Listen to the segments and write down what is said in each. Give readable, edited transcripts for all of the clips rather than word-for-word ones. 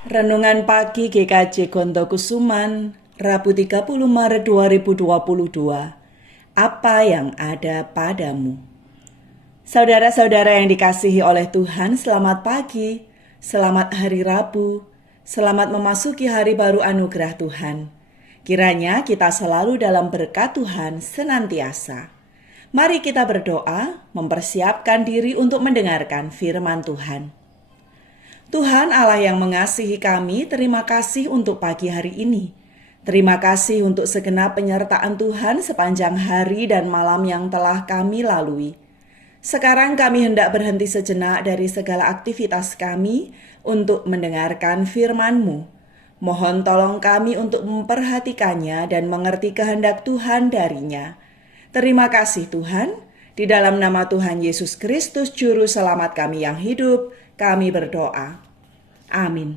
Renungan Pagi GKJ Gontokusuman, Rabu 30 Maret 2022. Apa yang ada padamu? Saudara-saudara yang dikasihi oleh Tuhan, selamat pagi, selamat hari Rabu, selamat memasuki hari baru anugerah Tuhan. Kiranya kita selalu dalam berkat Tuhan senantiasa. Mari kita berdoa, mempersiapkan diri untuk mendengarkan firman Tuhan. Tuhan Allah yang mengasihi kami, terima kasih untuk pagi hari ini. Terima kasih untuk segenap penyertaan Tuhan sepanjang hari dan malam yang telah kami lalui. Sekarang kami hendak berhenti sejenak dari segala aktivitas kami untuk mendengarkan firman-Mu. Mohon tolong kami untuk memperhatikannya dan mengerti kehendak Tuhan darinya. Terima kasih Tuhan, di dalam nama Tuhan Yesus Kristus Juru Selamat kami yang hidup, kami berdoa. Amin.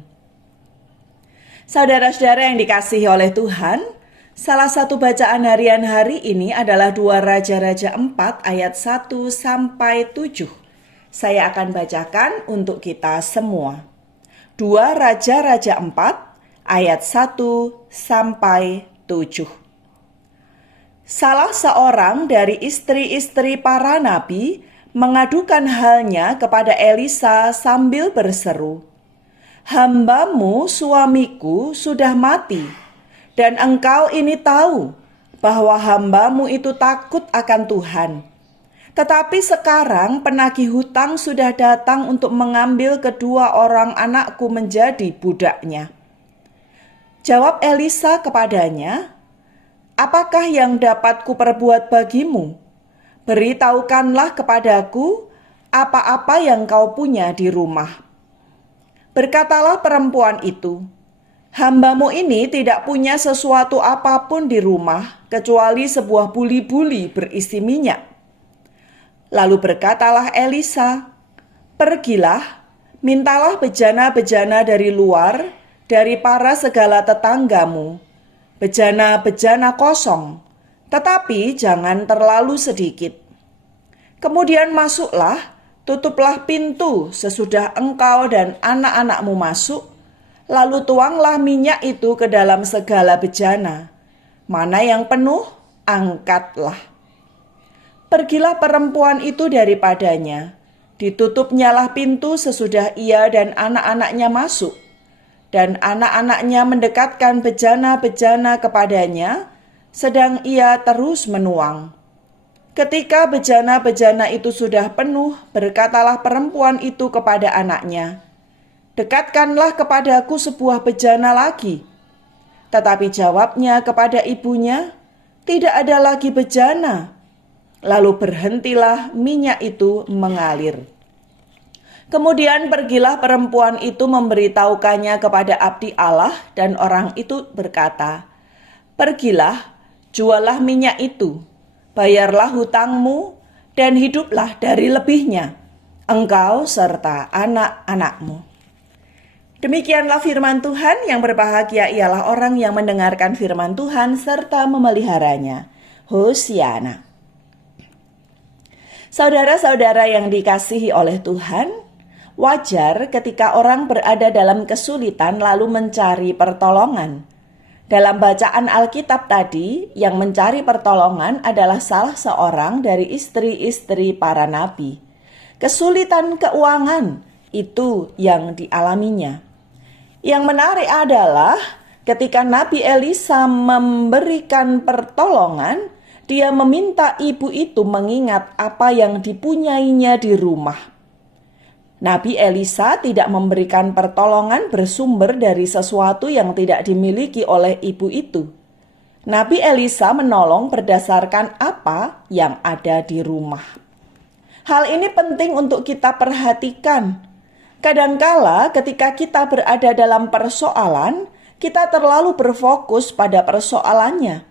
Saudara-saudara yang dikasihi oleh Tuhan, salah satu bacaan harian hari ini adalah 2 Raja-Raja 4 ayat 1 sampai 7. Saya akan bacakan untuk kita semua. 2 Raja-Raja 4 ayat 1 sampai 7. Salah seorang dari istri-istri para nabi mengadukan halnya kepada Elisa sambil berseru, "Hambamu suamiku sudah mati, dan engkau ini tahu bahwa hambamu itu takut akan Tuhan. Tetapi sekarang penagih hutang sudah datang untuk mengambil kedua orang anakku menjadi budaknya." Jawab Elisa kepadanya, "Apakah yang dapat kuperbuat bagimu? Beritahukanlah kepadaku apa-apa yang kau punya di rumah." Berkatalah perempuan itu, "Hambamu ini tidak punya sesuatu apapun di rumah kecuali sebuah buli-buli berisi minyak." Lalu berkatalah Elisa, "Pergilah, mintalah bejana-bejana dari luar, dari para segala tetanggamu, bejana-bejana kosong, tetapi jangan terlalu sedikit. Kemudian masuklah, tutuplah pintu sesudah engkau dan anak-anakmu masuk, lalu tuanglah minyak itu ke dalam segala bejana. Mana yang penuh, angkatlah." Pergilah perempuan itu daripadanya. Ditutupnyalah pintu sesudah ia dan anak-anaknya masuk. Dan anak-anaknya mendekatkan bejana-bejana kepadanya, sedang ia terus menuang. Ketika bejana-bejana itu sudah penuh, berkatalah perempuan itu kepada anaknya, "Dekatkanlah kepadaku sebuah bejana lagi." Tetapi jawabnya kepada ibunya, "Tidak ada lagi bejana." Lalu berhentilah minyak itu mengalir. Kemudian pergilah perempuan itu memberitahukannya kepada abdi Allah, dan orang itu berkata, "Pergilah, jualah minyak itu, bayarlah hutangmu, dan hiduplah dari lebihnya, engkau serta anak-anakmu." Demikianlah firman Tuhan. Yang berbahagia ialah orang yang mendengarkan firman Tuhan serta memeliharanya. Hosiana. Saudara-saudara yang dikasihi oleh Tuhan, wajar ketika orang berada dalam kesulitan lalu mencari pertolongan. Dalam bacaan Alkitab tadi, yang mencari pertolongan adalah salah seorang dari istri-istri para nabi. Kesulitan keuangan itu yang dialaminya. Yang menarik adalah ketika Nabi Elisa memberikan pertolongan, dia meminta ibu itu mengingat apa yang dipunyainya di rumah. Nabi Elisa tidak memberikan pertolongan bersumber dari sesuatu yang tidak dimiliki oleh ibu itu. Nabi Elisa menolong berdasarkan apa yang ada di rumah. Hal ini penting untuk kita perhatikan. Kadangkala ketika kita berada dalam persoalan, kita terlalu berfokus pada persoalannya.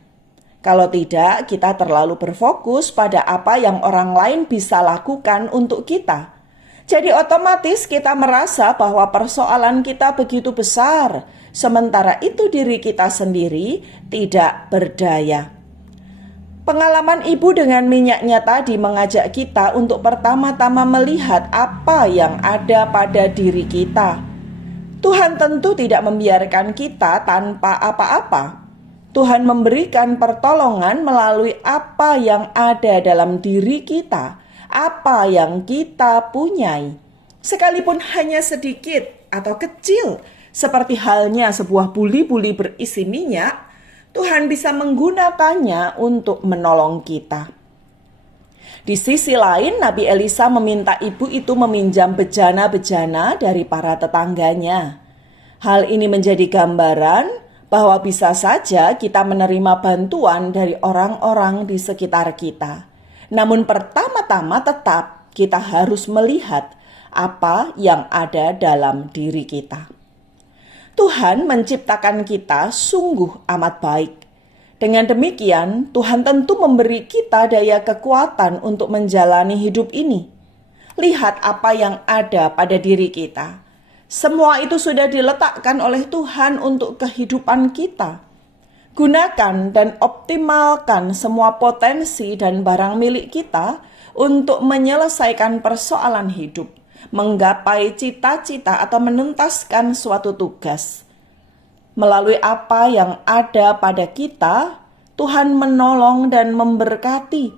Kalau tidak, kita terlalu berfokus pada apa yang orang lain bisa lakukan untuk kita. Jadi otomatis kita merasa bahwa persoalan kita begitu besar, sementara itu diri kita sendiri tidak berdaya. Pengalaman ibu dengan minyaknya tadi mengajak kita untuk pertama-tama melihat apa yang ada pada diri kita. Tuhan tentu tidak membiarkan kita tanpa apa-apa. Tuhan memberikan pertolongan melalui apa yang ada dalam diri kita, apa yang kita punyai. Sekalipun hanya sedikit atau kecil, seperti halnya sebuah buli-buli berisi minyak, Tuhan bisa menggunakannya untuk menolong kita. Di sisi lain, Nabi Elisa meminta ibu itu meminjam bejana-bejana dari para tetangganya. Hal ini menjadi gambaran bahwa bisa saja kita menerima bantuan dari orang-orang di sekitar kita. Namun pertama-tama tetap kita harus melihat apa yang ada dalam diri kita. Tuhan menciptakan kita sungguh amat baik. Dengan demikian, Tuhan tentu memberi kita daya kekuatan untuk menjalani hidup ini. Lihat apa yang ada pada diri kita. Semua itu sudah diletakkan oleh Tuhan untuk kehidupan kita. Gunakan dan optimalkan semua potensi dan barang milik kita untuk menyelesaikan persoalan hidup, menggapai cita-cita atau menuntaskan suatu tugas. Melalui apa yang ada pada kita, Tuhan menolong dan memberkati.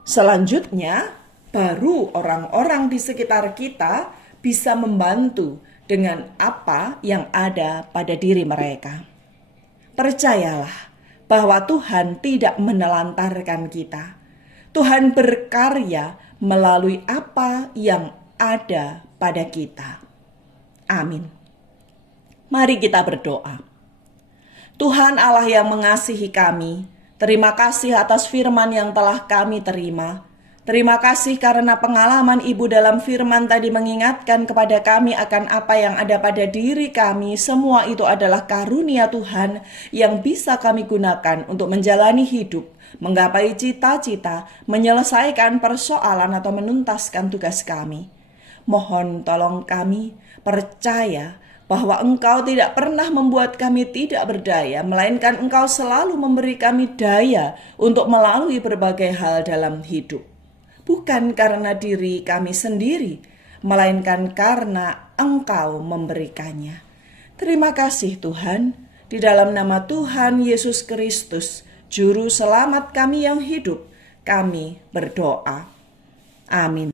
Selanjutnya, baru orang-orang di sekitar kita bisa membantu dengan apa yang ada pada diri mereka. Percayalah bahwa Tuhan tidak menelantarkan kita. Tuhan berkarya melalui apa yang ada pada kita. Amin. Mari kita berdoa. Tuhan Allah yang mengasihi kami, terima kasih atas firman yang telah kami terima. Terima kasih karena pengalaman Ibu dalam firman tadi mengingatkan kepada kami akan apa yang ada pada diri kami. Semua itu adalah karunia Tuhan yang bisa kami gunakan untuk menjalani hidup, menggapai cita-cita, menyelesaikan persoalan atau menuntaskan tugas kami. Mohon tolong kami percaya bahwa Engkau tidak pernah membuat kami tidak berdaya, melainkan Engkau selalu memberi kami daya untuk melalui berbagai hal dalam hidup. Bukan karena diri kami sendiri, melainkan karena Engkau memberikannya. Terima kasih Tuhan, di dalam nama Tuhan Yesus Kristus, Juru Selamat kami yang hidup, kami berdoa. Amin.